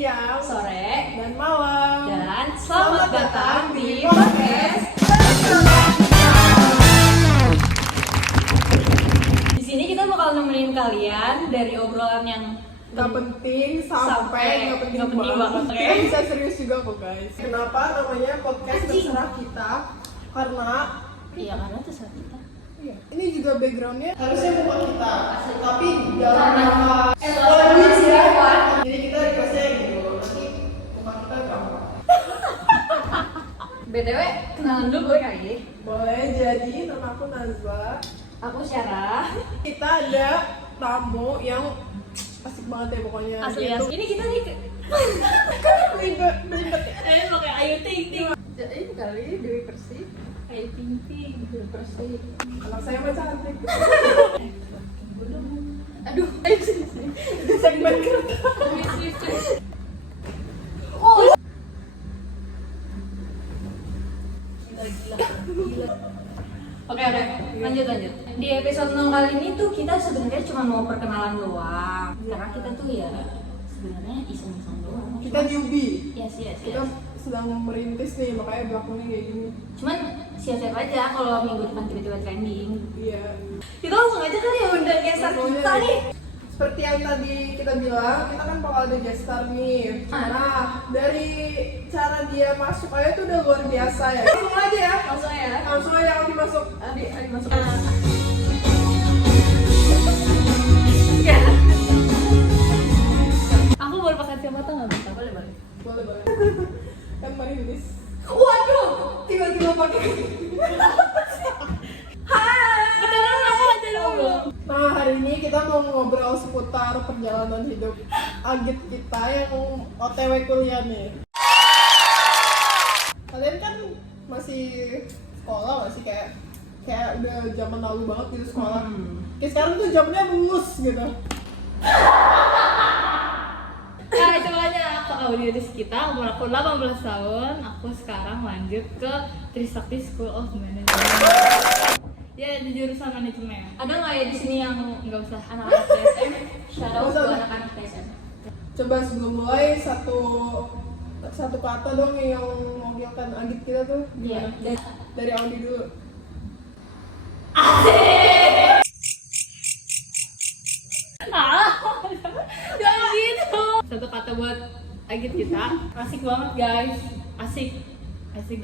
siang, sore, dan malam. dan selamat datang di podcast. Di sini kita bakal nemenin kalian dari obrolan yang Gak penting sampai gak penting banget. Kita bisa serius juga kok guys. Kenapa namanya podcast terserah kita? Karena iya karena terserah kita. iya, ini juga backgroundnya harusnya bukan kita, tapi dalam rangka jadi kita requestnya gitu. Nanti bukan kita gampang. BTW kenalan dulu gue kali. Boleh jadi nama aku Nazwa. Aku Syarah. Kita ada tamu yang asik banget ya pokoknya. Asli Dia tuh asli. Ini kita nih belibet ya. pakai Ayu Ting Ting. Jadi kali Dewi Persik. Ayu Ting Ting. Dewi Persik. Anak saya mah cantik. Aduh. Segmen kereta. Oh. Gila. Oke, lanjut. Di episode 0 kali ini tuh kita sebenarnya cuma mau perkenalan doang. Karena kita tuh ya sebenarnya iseng-iseng doang. Kita newbie. Yes. Kita sedang merintis nih, makanya belakangnya kayak gini. Cuman siap-siap aja kalau minggu depan tiba-tiba trending. Iya. Kita langsung aja kali ya undang gestar kita nih. Seperti yang tadi kita bilang, kita kan bakal ada guest star nih. Nah, dari cara dia masuk aja tuh udah luar biasa ya. Langsung aja ya. Langsung aja Aldi masuk. Adi masuk. Ya. Aku boleh pakai kacamata nggak bisa? Boleh. Boleh. Kan merintis. Waduh, tiba-tiba pakai. Hai. Beneran aku aja dulu. Nah, hari ini kita mau ngobrol seputar perjalanan hidup Agit kita yang OTW kuliah nih. Kalian kan masih sekolah nggak sih, kayak udah zaman lalu banget gitu sekolah. Kayak sekarang tuh zamannya lulus gitu. Nah, itu makanya aku audiens kita, umur aku 18 tahun. Aku sekarang lanjut ke Trisakti School of Management. Ya, di jurusan manajemen. Ada nggak ya di sini yang Nggak usah. anak-anak TSM? Shout out Nggak usah. buat anak-anak TSM. Coba sebelum mulai satu kata dong yang mewakilkan Agit kita tuh. Iya. Gimana? Dari Audi dulu. Jangan gitu. Satu kata buat Agit kita, asik banget guys. Asik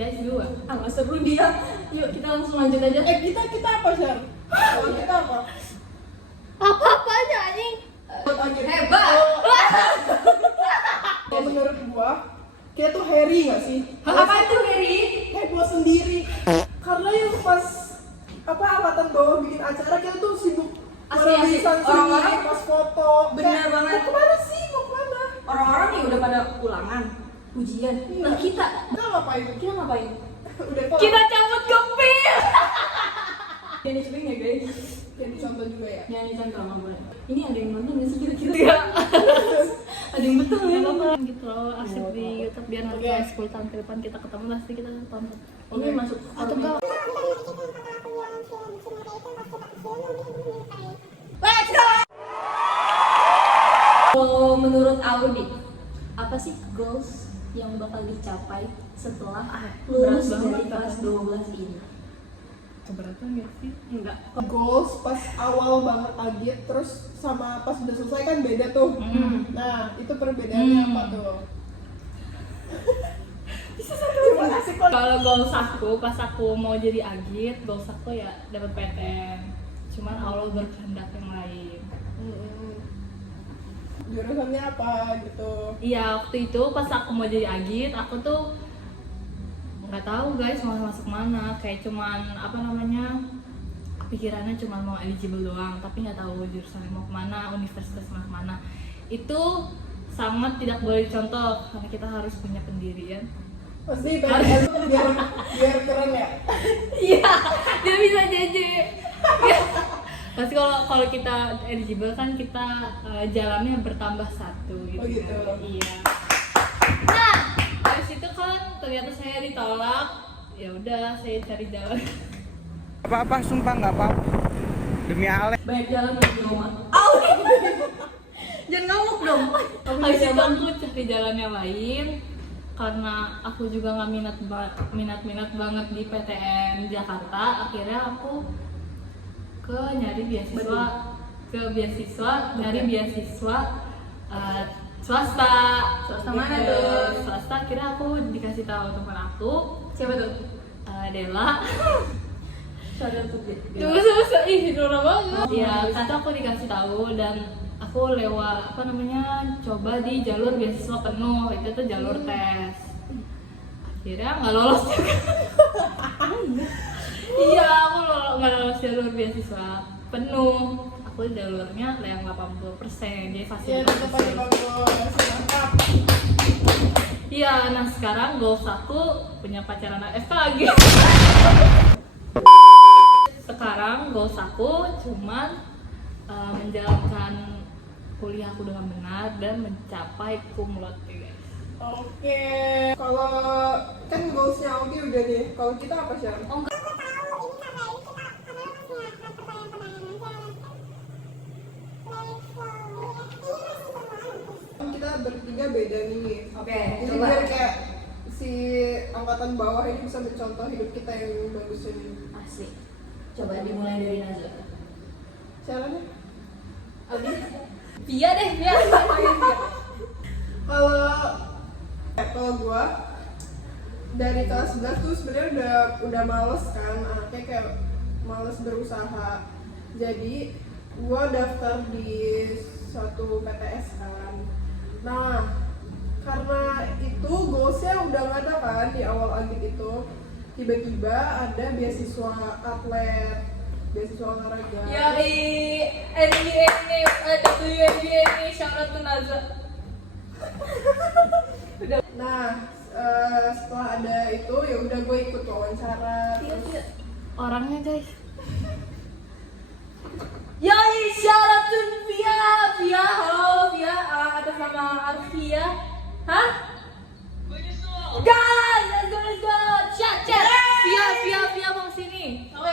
guys dua. Nggak seru dia. Yuk kita langsung lanjut aja. Kita apa, Syar? Kalau kita apa? Apa-apanya anjing? Buat Agit. Hebat. Kalau menurut gua, kita tuh Harry nggak sih? Apa itu Harry? Heboh sendiri. Karena yang pas angkatan bawah bikin acara, kita tuh sibuk Asli. menulisan Orang-orang sendiri, pas foto. bener Kayak, banget. Mau kemana sih? Mau kemana? Orang-orang nih udah pada ulangan, ujian. Nah kita Kita ngapain? Udah kelar. Kita cabut kepil. jangan dicobain ya guys. Jadi contoh juga ya. Jangan dicontoh nggak boleh. Ini ada yang nonton nggak sih kira-kira? Ada yang betul ya apa? Gitu loh, asik di YouTube biar nanti Oke. 10 tahun ke depan kita ketemu pasti kita tonton. Ini masuk Atau enggak? Let's go. Kalau menurut Audi, apa sih goals yang bakal dicapai setelah lulus berat dari banget. kelas 12 ini? Keberatan gak sih? Enggak. Goals pas awal banget Agit, terus sama pas udah selesai kan beda tuh. Nah, itu perbedaannya apa tuh? Coba asik kok. Kalau goals aku pas aku mau jadi Agit, goals aku ya dapat PTN. Cuman Allah berkehendak yang lain. Jurusannya apa gitu? Iya, waktu itu pas aku mau jadi Agit, aku tuh nggak tahu guys mau masuk mana. Kayak cuman pikirannya cuma mau eligible doang, tapi nggak tahu jurusannya mau kemana, universitas mau kemana. Itu sangat tidak boleh dicontoh karena kita harus punya pendirian. Pasti biar keren ya. Iya, dia bisa JJ. Pasti kalau kita eligible kan kita jalannya bertambah satu gitu. Oh gitu. Iya. Nah, habis itu kan ternyata saya ditolak. Ya udah, saya cari jalan. Apa-apa, sumpah nggak apa-apa. Demi Ale. Banyak jalan menuju rumah. Jangan ngamuk dong. Habis itu aku cari jalan yang lain karena aku juga nggak minat banget di PTN Jakarta. Akhirnya aku nyari beasiswa nyari beasiswa swasta mana gitu. tuh? Swasta. Akhirnya aku dikasih tahu teman aku, Siapa tuh? Dela. Saudara tuh. Ih, norak banget. Ya, kata aku dikasih tahu dan aku lewat coba di jalur beasiswa penuh, itu tuh jalur tes. Akhirnya nggak lolos juga. Iya, aku nggak lolos jalur beasiswa penuh. Aku jalurnya yang 80%, jadi Ya fasilitas. tetap aja bagus, mantap. Iya, nah sekarang goals aku punya pacar anak FK lagi. Sekarang goals aku cuman menjalankan kuliah aku dengan benar dan mencapai cum laude, guys. Oke, kalau kan goalsnya Augie udah nih, kalau kita apa sih? Kita bertiga beda nih. Oke, Jadi coba. biar kayak si angkatan bawah ini bisa mencontoh hidup kita yang bagus ini. Asli. Coba dimulai dari Nazwa. Caranya? Via deh, Via. Kalau gua dari kelas 11 tuh sebenarnya udah males kan, anaknya kayak males berusaha. Jadi gua daftar di suatu PTS kan. Nah, karena itu goalsnya udah nggak ada kan di awal Agit itu, tiba-tiba ada beasiswa atlet, beasiswa olahraga. Ya di NBA nih, WNBA nih, shout out to Nazwa. Nah, setelah ada itu ya udah gue ikut wawancara. Terus Orangnya guys. Yoi, shout out to Via. Via, halo Via, atas nama Arvia. Hah? Guys, let's go. Chat. Via mau sini. Oke.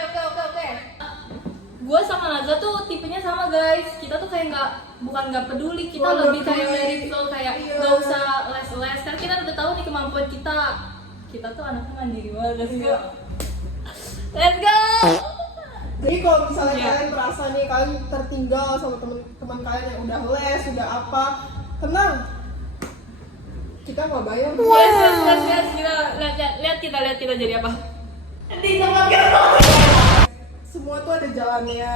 Gue sama Nazwa tuh tipenya sama guys. Kita tuh kayak bukan nggak peduli, kita Oh, lebih kayak peduli. let it flow, kayak Iya. nggak usah les. Karena kita udah tahu nih kemampuan kita. Kita tuh anaknya mandiri banget. Let's go. Iya. Let's go. Jadi kalau misalnya Iya. kalian merasa nih kalian tertinggal sama teman-teman kalian yang udah les, udah apa, tenang. Kita nggak bayar. Yes. Kita lihat kita jadi apa? Semua tuh ada jalannya.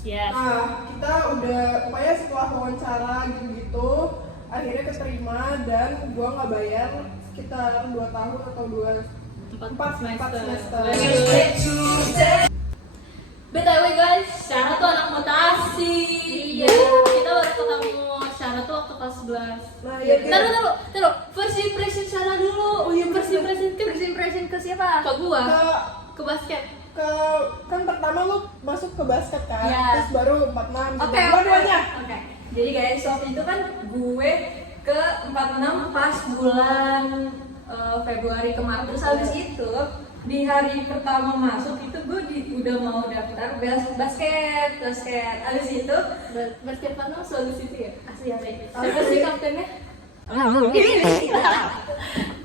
Yes. Nah, kita udah pokoknya setelah wawancara gitu-gitu, akhirnya keterima dan gua nggak bayar sekitar 2 tahun atau 4 semester. BTW guys, Syara tuh anak mutasi. Iya. Kita baru ketemu Syara tuh waktu kelas 11. Nah, iya, Taruh. First impression Syara dulu. Oh iya, First impression ke siapa? Ke gua. Ke basket. Kan pertama lu masuk ke basket kan, Iya. terus baru 46. Oke. Dua-duanya. Oke. Jadi guys, waktu itu kan gue ke 46 pas bulan Februari kemarin. Terus habis itu di hari pertama masuk itu gue udah mau daftar basket. Habis itu Basket Panel selalu situ ya? asli. Siapa sih kaptennya?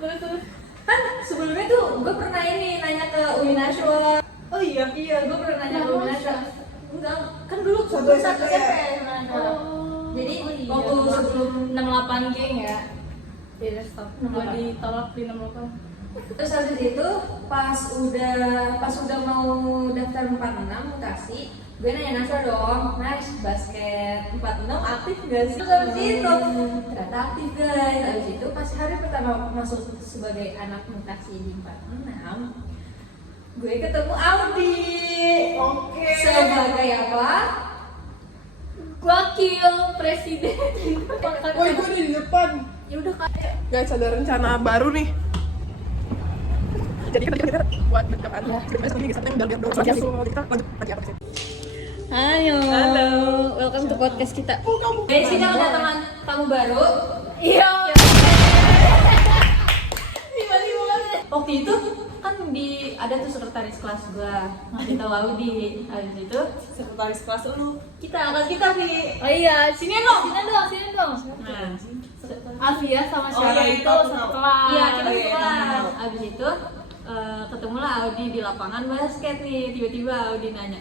Terus. Kan sebelumnya tuh gue pernah nanya ke Uinashwa. Oh iya. Iya, gue pernah nanya ke Kenapa Uinashwa. Mas? Enggak, kan dulu Satu gue SMP SMP ya? Uinashwa. Jadi Oh iya. waktu sebelum 68 geng ya. Iya, stop. Gua 68. ditolak di 68. terus habis itu pas udah mau daftar 46 mutasi, gue nanya Nasra dong, Mas, basket 46 aktif gak sih? Terus habis itu ternyata aktif guys. Habis itu pas hari pertama masuk sebagai anak mutasi di 46, gue ketemu Audi. Oke. Sebagai apa? Wakil presiden. Woi, gue di depan. Ya udah kayak Guys, ada rencana baru nih. Jadi kita buat berkapan. Kita ini kita udah lihat dong. Kita lanjut lagi apa sih? Halo. Welcome to podcast kita. Guys, kita kedatangan tamu baru. Iya. Tiba-tiba waktu itu kan ada tuh sekretaris kelas gua ngasih tahu Audi. Habis itu Sekretaris kelas lu. kita Vi. Oh iya, sini dong. Nah, Alfia sama Syara itu satu kelas. Iya, kita satu kelas. Abis itu ketemulah Audi di lapangan basket nih. Tiba-tiba Audi nanya,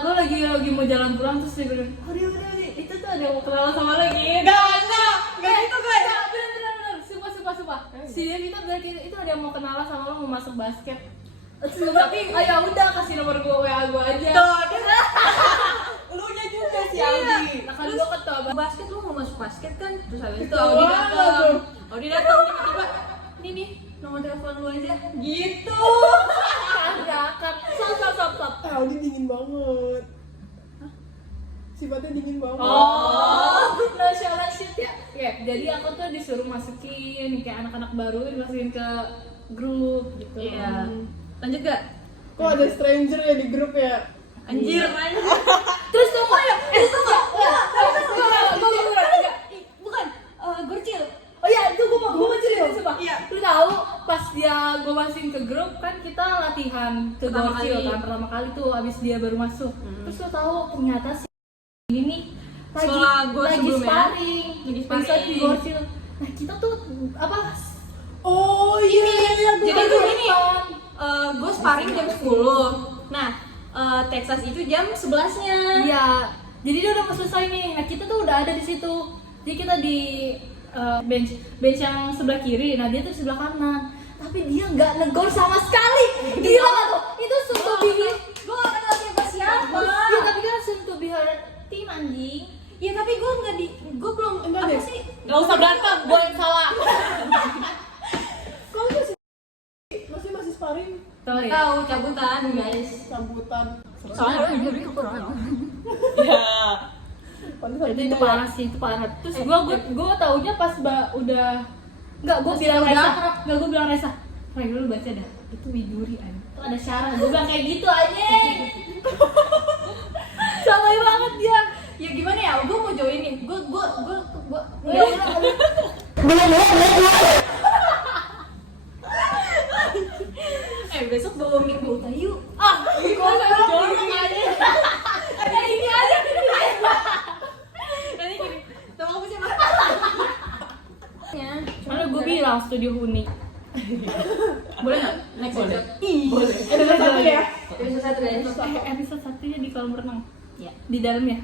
Gue lagi mau jalan pulang terus dia bilang, Audi, itu tuh ada yang mau kenalan sama lo gitu. Gak gitu guys. Bener, sumpah. Si kita bilang itu ada yang mau kenalan sama lo, mau masuk basket. Tapi ya udah kasih nomor gue, WA gue aja. Lu nya juga sih Iya. Nah kan gue ketua basket, lu mau masuk basket kan? Terus habis itu Ketua Audi datang tiba-tiba, ini nih nomor telepon lu aja. Gitu. kan. Stop. Audi dingin banget. Sifatnya dingin banget. No shit ya. Jadi aku tuh disuruh masukin kayak anak-anak baru dimasukin ke grup gitu. Iya. Lanjut gak? Kok ada stranger ya di grup ya? Anjir. Terus tuh Bukan, Gurcil. Oh iya, itu gue mau cerita sumpah. Iya. Lu tahu pas gue masukin ke grup kan kita latihan ke Pertama Gorcil kali. kan pertama kali tuh abis dia baru masuk. Terus lu tahu ternyata si ini nih Sekolah gua lagi sebelumnya. sparring Lagi sparring. di Gorcil. Nah kita tuh apa? Oh iya. Jadi tuh gini, gue sparring jam 10. Nah, Texas itu jam 11-nya. Iya. Jadi dia udah mau selesai nih. Nah kita tuh udah ada di situ. Jadi kita di bench yang sebelah kiri. Nah dia tuh sebelah kanan. Tapi dia nggak negor sama sekali. Gila nggak tuh? Itu suatu bihar. Gue gak kenal siapa-siapa. Ya tapi kan suatu bihar tim anjing. Ya tapi gue belum, Enggak apa deh. sih? Gak usah berantem, gue yang salah. Kok masih sparring Tahu ya? Tahu cabutan guys. sambutan. Soalnya gue kekurangan. Pantesan Itu dia parah sih, itu parah. Terus gue taunya pas udah gue Pas bilang udah Resa, akrab. gue bilang Resa, Ray lu baca dah, itu Widuri an, itu ada Syarah, gue bilang kayak gitu aja. Santai banget dia. Ya gimana ya? Gue mau join nih. Gue besok bawa mie bau yuk. Gue gak jorong aja. Ada ini aja. Nanti gini. Tahu apa sih mas? Mana gue bilang studio Huni. Boleh nggak? Next episode. Boleh. Episode satu ya? Episode 1 guys. Episode satunya di kolam renang. Ya. Di dalamnya.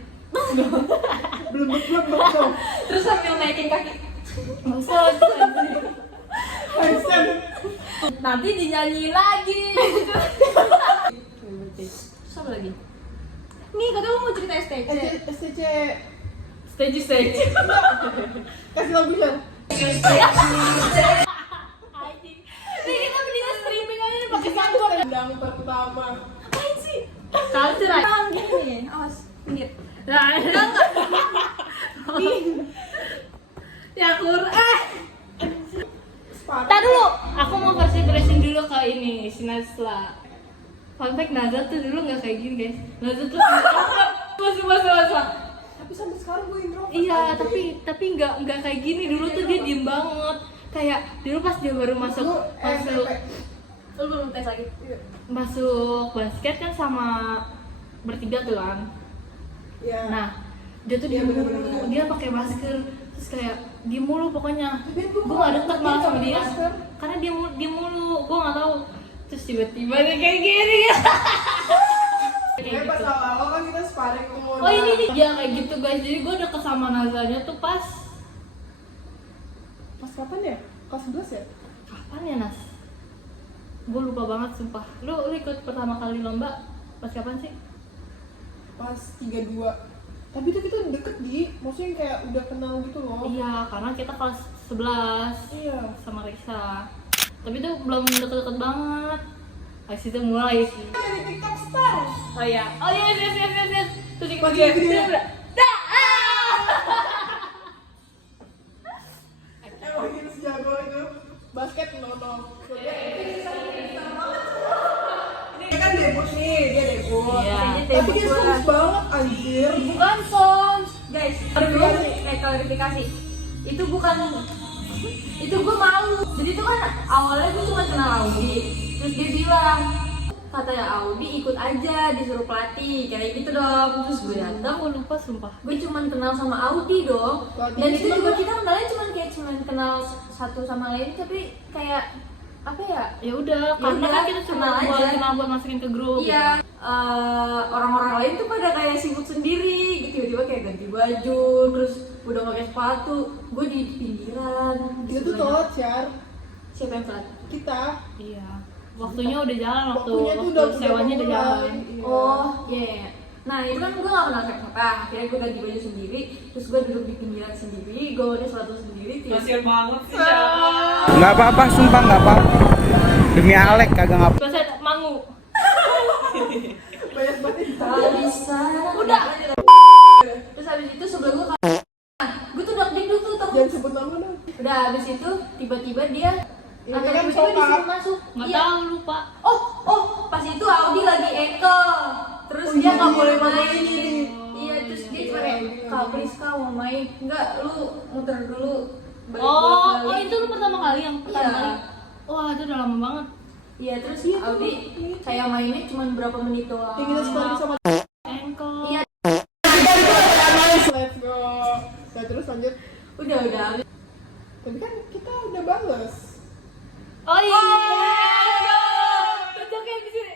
Belum dong. Terus sambil naikin kaki. Nggak usah. Handstand. Nanti dinyanyi lagi. Terus apa lagi? Nih katanya lu mau cerita STC. STC. Stage. Kasih lagu Syar. Anjing. Nih kita mendingan streaming aja nih pakai soundboard. Undang pertama. Apain sih? Culture aja. Gini, awas. Minggir. Nah, ya Tar dulu, aku mau kasih bracing dulu ke ini, si Nazla. Fun fact, Nazla tuh dulu nggak kayak gini guys. Nazla tuh masuk. Tapi sampai sekarang gue introvert. Iya, tapi nggak kayak gini. Dulu tuh dia diem banget. Kayak dulu pas dia baru masuk Lu belum tes lagi. masuk basket kan sama bertiga tuh kan. Iya. Nah, dia tuh Iya, diem mulu, bener-bener. dia pakai masker, terus kayak diem mulu pokoknya. Tapi Gue gak deket malah sama dia, masker. karena dia mulu, gue gak tahu. Terus tiba-tiba dia kayak gini ya. Kayak pas awal-awal kan kita sparring tuh. Oh ini nih, ya kayak gitu guys. Jadi gue deket sama Nazanya tuh pas kapan ya? Kelas 11 ya? kapan ya Nas? Gue lupa banget sumpah. Lu ikut pertama kali lomba pas kapan sih? Pas 32. Tapi itu kita deket maksudnya kayak udah kenal gitu loh. Iya, karena kita kelas 11 Iya. sama Risa. Tapi tuh belum deket-deket banget. Habis itu mulai sih. Dari TikTok star. Oh iya. Oh iya, yes. Terus ikut Makin dia. gede. Dah. Emang gitu sejago itu. Basket nono. Dia kan debut nih, dia debut. Iya. Tapi dia sons banget anjir. Bukan Sons. Guys, klarifikasi. Itu bukan, itu gue malu. Jadi itu kan awalnya gue cuma kenal Audi. Terus dia bilang, katanya Audi ikut aja disuruh pelatih kayak gitu dong. Terus gue datang, Aku lupa sumpah. gue cuman kenal sama Audi dong. Pelatihnya Dan itu siapa? juga kita kenalnya cuman kenal satu sama lain, tapi kayak apa ya? Ya udah, karena udah, kan kita cuma kenal buat aja. kenal buat masukin ke grup. Iya, orang-orang lain tuh pada kayak sibuk sendiri, gitu tiba-tiba kayak ganti baju, terus udah pakai sepatu, gue di pinggiran. Itu tuh telat, Syar. Siapa yang telat? Kita. Iya. Waktunya udah jalan, Waktunya tuh waktu sewanya udah mulai. jalan. Iya. Oh, iya. Yeah. Nah itu kan gue gak kenal siapa. Akhirnya gue ganti baju sendiri, terus gue duduk di pinggiran sendiri, gue udah sepatu sendiri. Kasian banget sih Syah. Nggak apa-apa, sumpah nggak apa-apa. Demi Alek kagak ngapa. Bahasa mangu. Banyak banget. Tak bisa. Udah. Terus habis itu sebelah gue gue tuh udah duduk tuh tau. Jangan sebut nama dong. Udah habis itu tiba-tiba dia Ini atau kan tiba-tiba sokap. disuruh masuk. Nggak Iya. tahu, lupa. Oh, pas itu Audi lagi ankle. Terus dia nggak boleh main. Iya, terus dia cuma kayak, "Kak, please Kak, mau main." "Enggak, lu muter dulu." Oh, itu lu pertama kali yang pertama Iya. kali. Wah, itu udah lama banget. Iya, terus Audi kayak mainnya cuma berapa menit doang. Yang kita sparring sama Ankle. Iya, let's go. Nah, terus lanjut. udah. Tapi kan kita udah bales. Oh iya. Cocoknya di sini.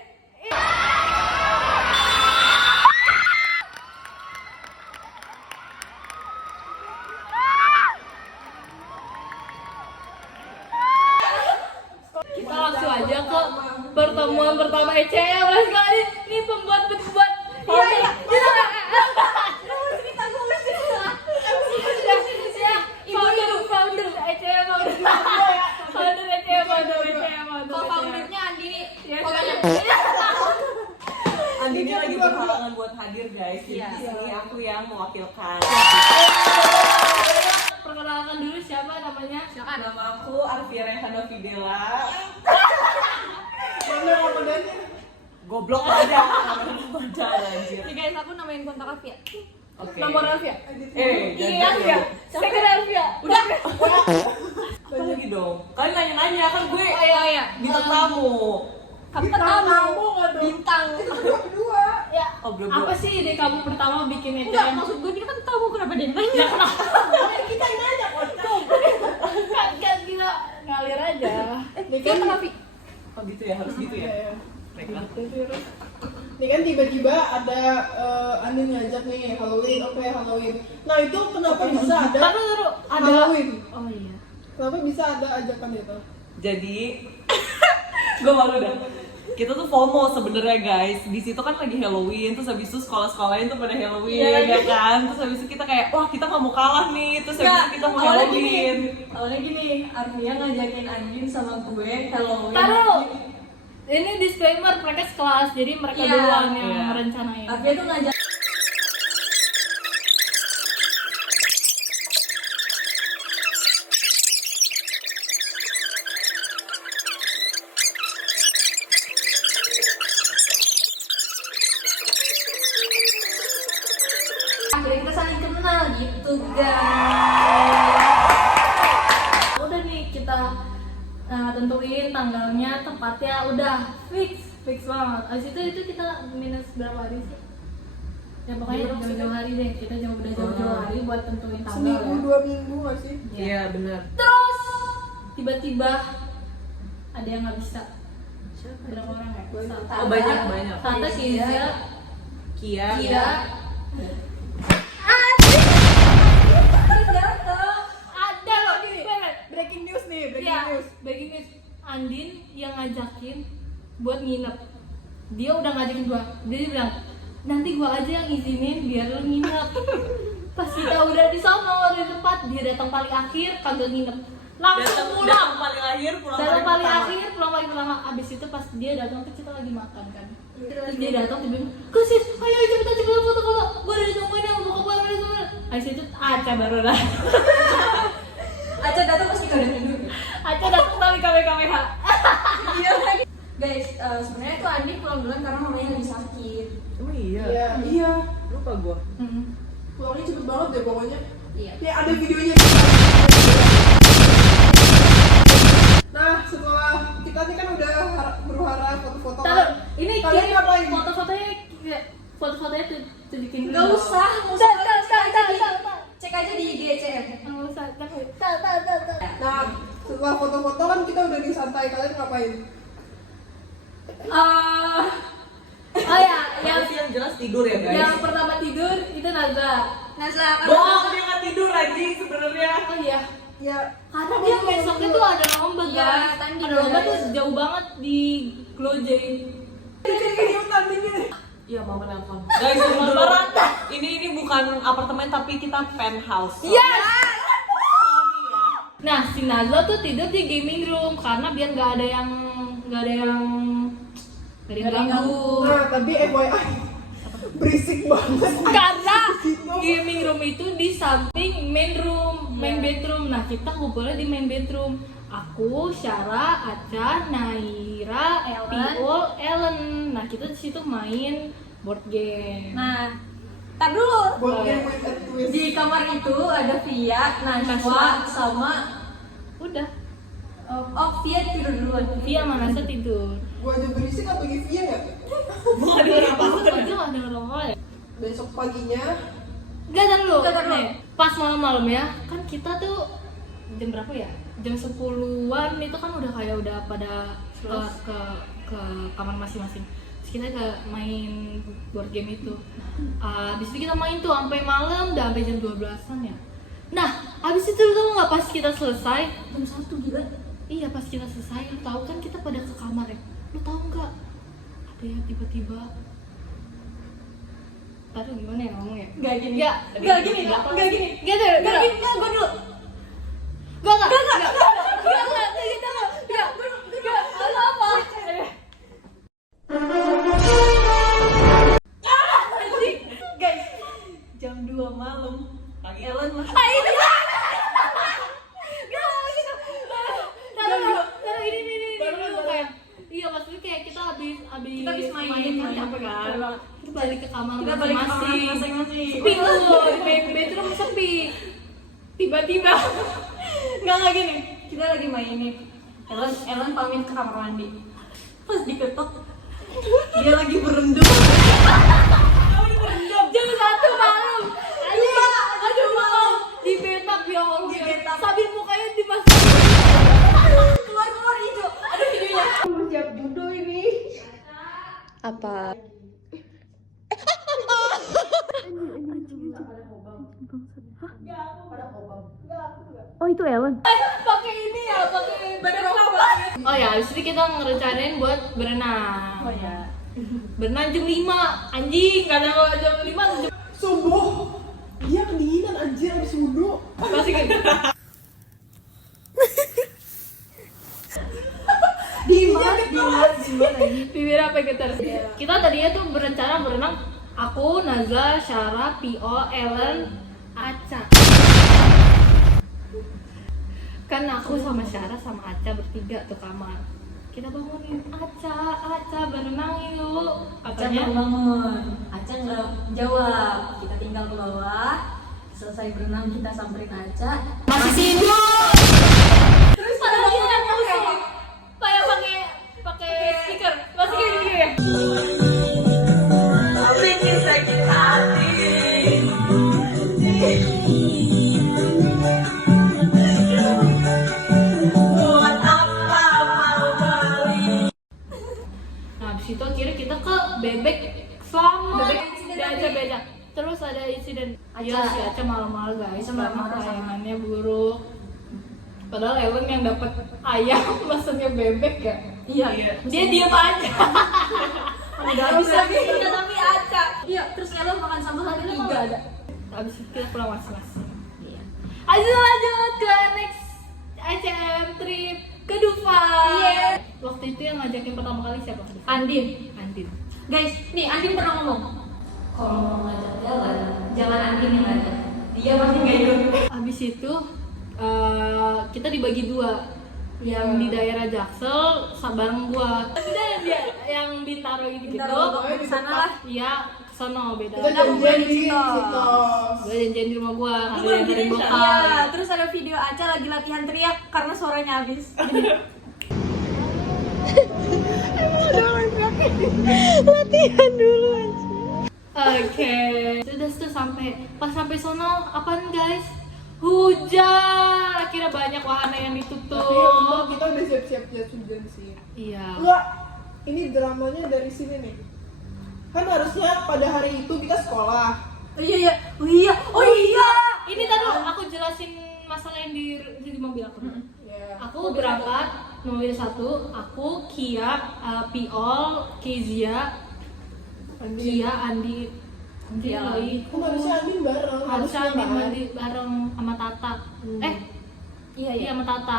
Kita langsung aja ke pertemuan pertama ECM. Let's go. Ini pembuat. Iya. Founder ECM. Founder ECM. Co-foundernya Andi nih. Iya. Pokoknya. Andi ini lagi berhalangan buat hadir guys. Jadi Iya. di sini aku yang mewakilkan. Perkenalkan dulu siapa namanya? Nama aku Arvia Rehana Fidela. Mana komandannya? Goblok aja. Baca anjir. Nih guys, aku namain kontak Alfia. Oke. Nomor Alfia. Iya, Alfia. Second Alfia. Udah. Apa lagi dong? Kalian nanya-nanya kan gue Oh iya. bintang tamu. Kamu Bintang kan tamu nggak dong? bintang. Itu berdua. Ya. Oh, bro. Apa sih ide kamu pertama bikin Enggak, ECM? maksud gue dia kan tahu kenapa dia nanya. Kita yang nanya kok. Kan gila ngalir aja. Nih kan Oh gitu ya, harus gitu ya. Iya. Baiklah. Nih kan tiba-tiba ada Andin ngajak nih Halloween, oke Halloween. Nah itu kenapa bisa ada Taruh ada. Halloween? Oh iya. Kenapa bisa ada ajakan itu? Jadi gue malu dah. Kita tuh FOMO sebenarnya guys. Di situ kan lagi Halloween, terus habis itu sekolah-sekolahin tuh pada Halloween, ya kan? Terus habis itu kita kayak, wah kita nggak mau kalah nih. Terus habis itu kita mau Halloween. Awalnya gini, Arvia ngajakin Andin sama gue Halloween. Taruh. Ini disclaimer mereka sekelas, jadi mereka Iya. duluan yang Iya. merencanain. Arvia tuh ngajak akhirnya kita saling kenal gitu guys. Udah nih kita tentuin tanggalnya, tempatnya udah fix banget. Abis itu kita minus berapa hari sih? Ya pokoknya jauh-jauh hari deh, kita udah jauh-jauh hari buat tentuin tanggal Seminggu, ya. 2 minggu nggak sih? Iya benar. Terus tiba-tiba ada yang nggak bisa. Berapa orang ya? Oh banyak. Tante Kiza, Kia. Kia, ada loh gini. Breaking news nih, breaking Ya, news. breaking news. Andin yang ngajakin buat nginep. Dia udah ngajakin gua. Dia bilang, nanti gua aja yang izinin biar lu nginep. Pas kita udah di sono di tempat, dia datang paling akhir kagak nginep. Langsung pulang. Datang paling akhir, pulang Datang paling pertama. akhir, pulang paling pertama. Abis itu pas dia datang tuh kita lagi makan kan. Terus dia datang dia bilang, "Kusis, ayo cepetan foto-foto. Gua udah ditungguin yang buka buka udah." Abis itu Aca baru lah. Aca datang pas kita udah tidur. Aca datang kali KWKWH. Iya lagi. Guys, sebenarnya tuh Andi pulang duluan karena mamanya lagi sakit. Emang iya? Iya. Iya. Lupa gua. Pulangnya cepet banget deh pokoknya. Iya. Nih ada videonya. Nah setelah kita nih kan udah beruhara foto-foto Taruh, kan. ini Nggak usah. Cek aja di IG ECM. Nggak usah. Nah, setelah foto-foto kan kita udah di santai, kalian ngapain? Oh ya, Yang jelas tidur ya guys. yang pertama tidur itu Naza. Nasa Bohong, dia nggak tidur anjing sebenarnya. Oh iya. Ya, Karena dia besoknya tuh ada lomba Iya, guys. tanding, Ada lomba tuh guys. jauh banget di Glojay. Iya, mama nelpon. Guys, beneran. Ini bukan apartemen tapi kita penthouse. Iya. Nah, si Nazla tuh tidur di gaming room karena biar nggak ada yang ganggu. nah tapi FYI berisik banget. Karena gaming room itu di samping main bedroom. Nah, kita ngumpulnya di main bedroom. Aku, Syara, Aca, Naira, Piol, Ellen. Nah, kita di situ main board game. Nah, tar dulu. Buat game with a twist. Di kamar itu ada Via, Najwa, sama Udah. Via tidur duluan. Via mana sih tidur? Gua aja berisik apa Via ya? Bukan denger apa-apa. Aja nggak denger apa-apa ya. Besok paginya Gak dulu. Ntar dulu. Nih, pas malam-malam ya, kan kita tuh jam berapa ya? Jam 10-an itu kan udah pada ke kamar masing-masing. Terus kita main board game itu. Habis itu kita main tuh sampai malam, udah sampai jam 12-an ya. Nah, habis itu lu tau nggak pas kita selesai? Jam 1 gila. Iya, pas kita selesai, lu tahu kan kita pada ke kamar ya. Lu tahu nggak? Ada yang tiba-tiba. Taruh gimana ya ngomongnya? Gak gini. Gak Gak gini. Gak Gak gini. Gak Gak gini. Gak gue dulu. Guys, jam 2 malam. Pagi. Ellen masih Iya, maksudnya kayak kita habis Kita habis main kan capek kan. Kita balik ke kamar kita balik ke kamar masing-masing. masing-masing. Sepi tuh, di main bedroom sepi. Tiba-tiba Nggak gini. Kita lagi main nih. Ellen pamit ke kamar mandi. Pas diketok, dia lagi berendam. jam 1 malam. Aduh malam di betap ya Allah. Di betap. Sambil mukanya dimasukin. Keluar hijau. Ada videonya. mau siap judo ini. Apa? Oh itu Ellen. Pakai ini ya, pakai badan apa? Oh ya, habis itu kita ngerencanain buat berenang. Oh ya. Berenang jam 5. Anjing, gak ada jam 5 jam Subuh. Dia kedinginan anjir habis wudhu. masih gitu. Bibir apa getar? Kita tadinya tuh berencana berenang aku, Naza, Syara, Pio, Ellen, Aca. Kan aku sama Syara sama Aca bertiga tuh kamar. Kita bangunin Aca berenang yuk. Aca Katanya bangun. Aca nggak jawab. Kita tinggal ke bawah. Selesai berenang kita samperin Aca. masih sibuk. Terus Padahal dia yang musik. Pakai speaker. Masih kayak gini ya. Bikin sakit hati. Buat apa mau balik? Nah, habis itu akhirnya kita ke Bebek Selamat. Bebek insiden tadi. Beda. Terus ada insiden. Aca. Iya, si Aca malam-malam guys. Aca Karena marah-marah sama- pelayanannya buruk. Padahal Ellen yang dapat ayam maksudnya bebek ya. Iya. Dia diam aja. Udah habis lagi. Tapi Aca. Iya. Terus Ellen makan sambal lagi Enggak tiga. ada. Habis itu kita pulang masing-masing. Iya. Lanjut ke next ACM trip ke Dufan. Iya. Waktu itu yang ngajakin pertama kali siapa? Andin. Andin. Guys, nih Andin pernah ngomong. Kalau mau ngajak jalan, jangan Andin yang ngajak. Dia pasti nggak ikut. Habis itu kita dibagi dua, yang di daerah Jaksel bareng gua. Ada dia yang Bintaro gitu. Bintaro, Pokoknya di di sana depan. lah. Iya, kesono beda. Kita janjian di situ. Gua janjian di rumah gua, ada yang dari Iya, bokap. terus ada video Aca lagi latihan teriak karena suaranya habis. Oke, sudah tuh sampai sono apaan guys? Hujan, akhirnya banyak wahana yang Tapi ditutup. kita udah siap-siap jas hujan sih. Iya. Enggak, ini dramanya dari sini nih. Kan harusnya pada hari itu kita sekolah. Oh iya, oh iya. Ini tadi aku jelasin masalah yang di mobil aku. Ya. Aku berangkat mobil satu, aku Kia, Piol, Kezia, Andi. Kia, Andi, Iya. lagi. Kan harusnya Andin bareng. Harusnya Andi kan? mandi bareng sama Tata. Iya, Iya sama Tata.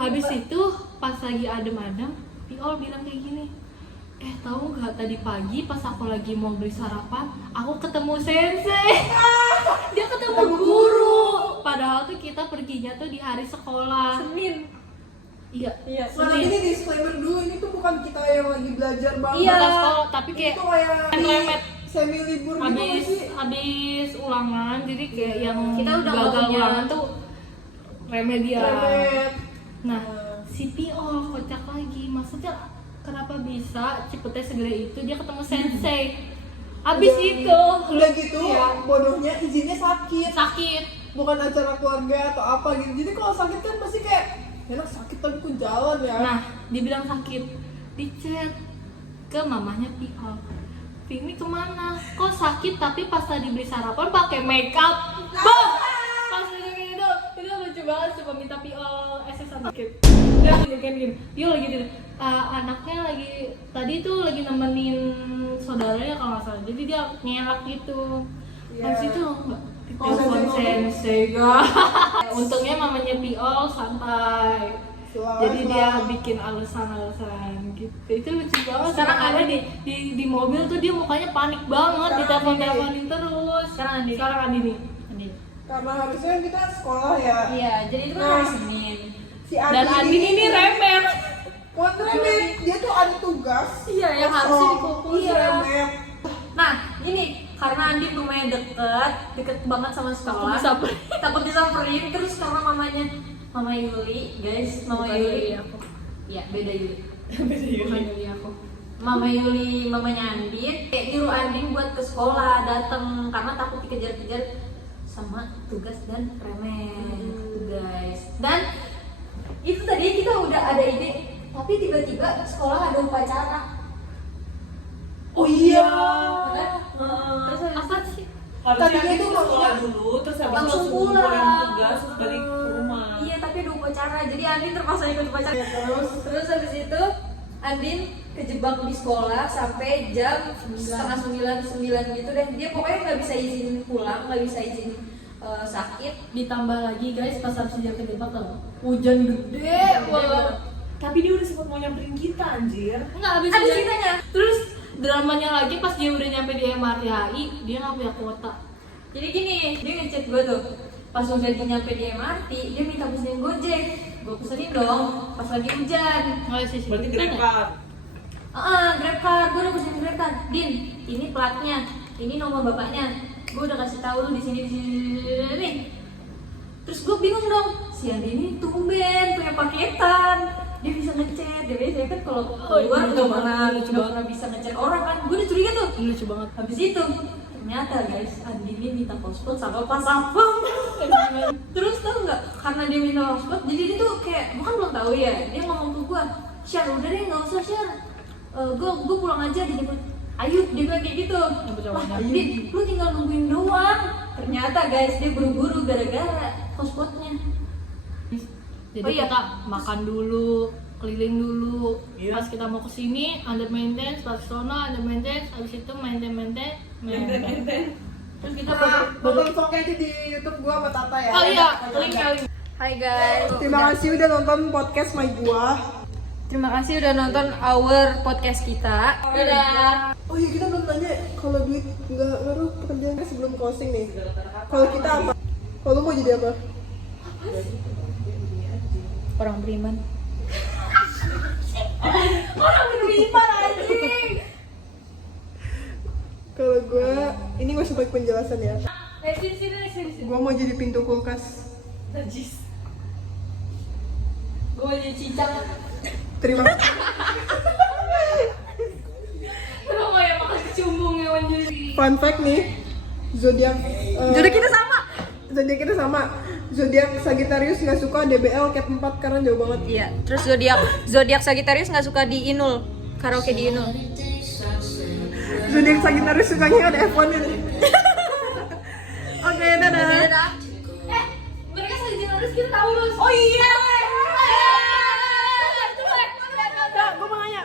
Habis itu pas lagi adem-adem, Piol bilang kayak gini. Tahu nggak tadi pagi pas aku lagi mau beli sarapan, aku ketemu sensei. Dia ketemu guru. Padahal tuh kita perginya tuh di hari sekolah. Senin. Iya. Iya. Nah, ini disclaimer dulu, ini tuh bukan kita yang lagi belajar banget. Iya. Bukan sekolah, tapi kayak Itu kayak remet. semi libur gitu habis sih. habis ulangan, jadi kayak yang Kita udah gagal nggak punya- ulangan tuh remedial. Remet. Nah, si Piol kocak lagi. Maksudnya kenapa bisa Cipete segede itu dia ketemu sensei? Abis itu Udah gitu, Iya. bodohnya izinnya sakit. sakit. Bukan acara keluarga atau apa gitu. Jadi kalau sakit kan pasti kayak enak sakit tapi ku jalan ya. Nah, dibilang sakit, dicet ke mamahnya Piol. Ini kemana? Kok sakit tapi pas tadi beli sarapan pakai makeup? Bang! Pas itu lucu banget, coba minta Piol SS sakit. Dia tunjukin gini, Piol lagi tidur. Anaknya lagi tadi tuh lagi nemenin saudaranya kalau nggak salah. Jadi dia ngelak gitu. Iya. Habis itu nggak Oh, telepon sensei guys. Untungnya mamanya Piol santai. Jadi dia bikin alasan-alasan gitu. Itu lucu banget. Sekarang ada di mobil tuh dia mukanya panik banget, ditelepon-teleponin terus. Sekarang Andi nih. Karena harusnya kita sekolah ya. Iya, jadi itu kan Nah. hari Senin. Si Dan Andi ini remet. Buat remet, dia tuh ada tugas. Iya, yang harusnya Oh, dikumpulin. iya, remet. Nah, ini karena Andi rumahnya deket banget sama sekolah. Takut disamperin terus karena Mama Yuli, guys, Mama Bukan Yuli. Yuli aku. Iya, beda Yuli. Bukan Yuli aku. Mama Yuli, mamanya Andin, kayak nyuruh Andin buat ke sekolah, dateng karena takut dikejar-kejar sama tugas dan remet, gitu guys. Dan itu tadi kita udah ada ide, tapi tiba-tiba sekolah ada upacara. Oh iya. Terus Apa sih? Harusnya Tadinya itu tuh sekolah dulu, terus habis langsung langsung ngumpulin pulang. tugas, terus balik ke rumah. Iya, tapi ada upacara, jadi Andin terpaksa ikut upacara. Terus habis itu Andin kejebak di sekolah sampai jam setengah 9 gitu deh. Dia pokoknya nggak bisa izin pulang, nggak bisa izin sakit. Ditambah lagi guys, pas habis dia kejebak tau, hujan gede banget. Tapi dia udah sempat mau nyamperin kita anjir. Enggak habis Ada hujan. ceritanya. Terus dramanya lagi pas dia udah nyampe di MRT HI, dia nggak punya kuota. Jadi gini, dia ngechat gue tuh. Pas udah nyampe di MRT, dia minta pesenin Gojek. Gue pesenin dong, pas lagi hujan. Nggak sih. Berarti Kan ya? Grabcar. Grabcar, gue udah pesenin Grabcar. Din, ini platnya, ini nomor bapaknya. Gue udah kasih tahu lu di sini. Terus gue bingung dong, si Andi ini tumben punya paketan. Dia bisa ngechat, dia biasanya kan kalau keluar iya, nggak pernah lucu nggak banget. pernah bisa ngechat orang kan. Gue udah curiga tuh. Ini lucu banget. Habis itu ternyata guys, Andi ini minta hotspot sama pas satpam. Terus tau nggak? Karena dia minta hotspot, jadi dia tuh kayak, bukan belum tahu ya. Dia ngomong ke gue, Syar udah deh nggak usah Syar. Gue pulang aja dijemput. Ayo, dia bilang kayak gitu. Wah, Din, lu tinggal nungguin doang. Ternyata guys, dia buru-buru gara-gara hotspotnya. Jadi Oh iya. kita makan dulu, keliling dulu. Iya. Pas kita mau kesini, under maintenance, pas sono under maintenance, habis itu maintenance. Terus kita Nah, baru nonton vlog aja di YouTube gua sama Tata ya. oh iya, link kali. Hai guys. Terima kasih udah nonton podcast My Gua. Terima kasih udah nonton our podcast kita. Dadah. Oh iya, kita belum tanya kalau duit nggak ngaruh pekerjaan sebelum closing nih. Kalau kita apa? Kalau lu mau jadi apa? Orang beriman. Kalau gua ini masih baik penjelasan ya. Sini. Gua mau jadi pintu kulkas. Najis. Gue jadi cicak. Terima kasih. Kenapa ya makan kecumbung ya mandiri. Fun fact nih, zodiak Jodoh kita sama. zodiak kita sama. Zodiak Sagittarius nggak suka DBL Cat 4 karena jauh banget. Iya, terus zodiak Sagittarius nggak suka di Inul, karaoke di Inul. Zodiak Sagittarius sukanya ada F1 ini. Oke, dadah. Mereka Sagittarius, kita Taurus. Oh iya. Kak, gue mau nanya.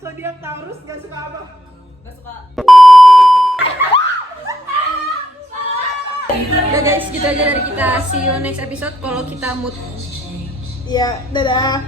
Zodiak Taurus nggak suka apa? Gak suka. Udah guys, gitu aja dari kita. See you next episode kalau kita mood. Iya, dadah.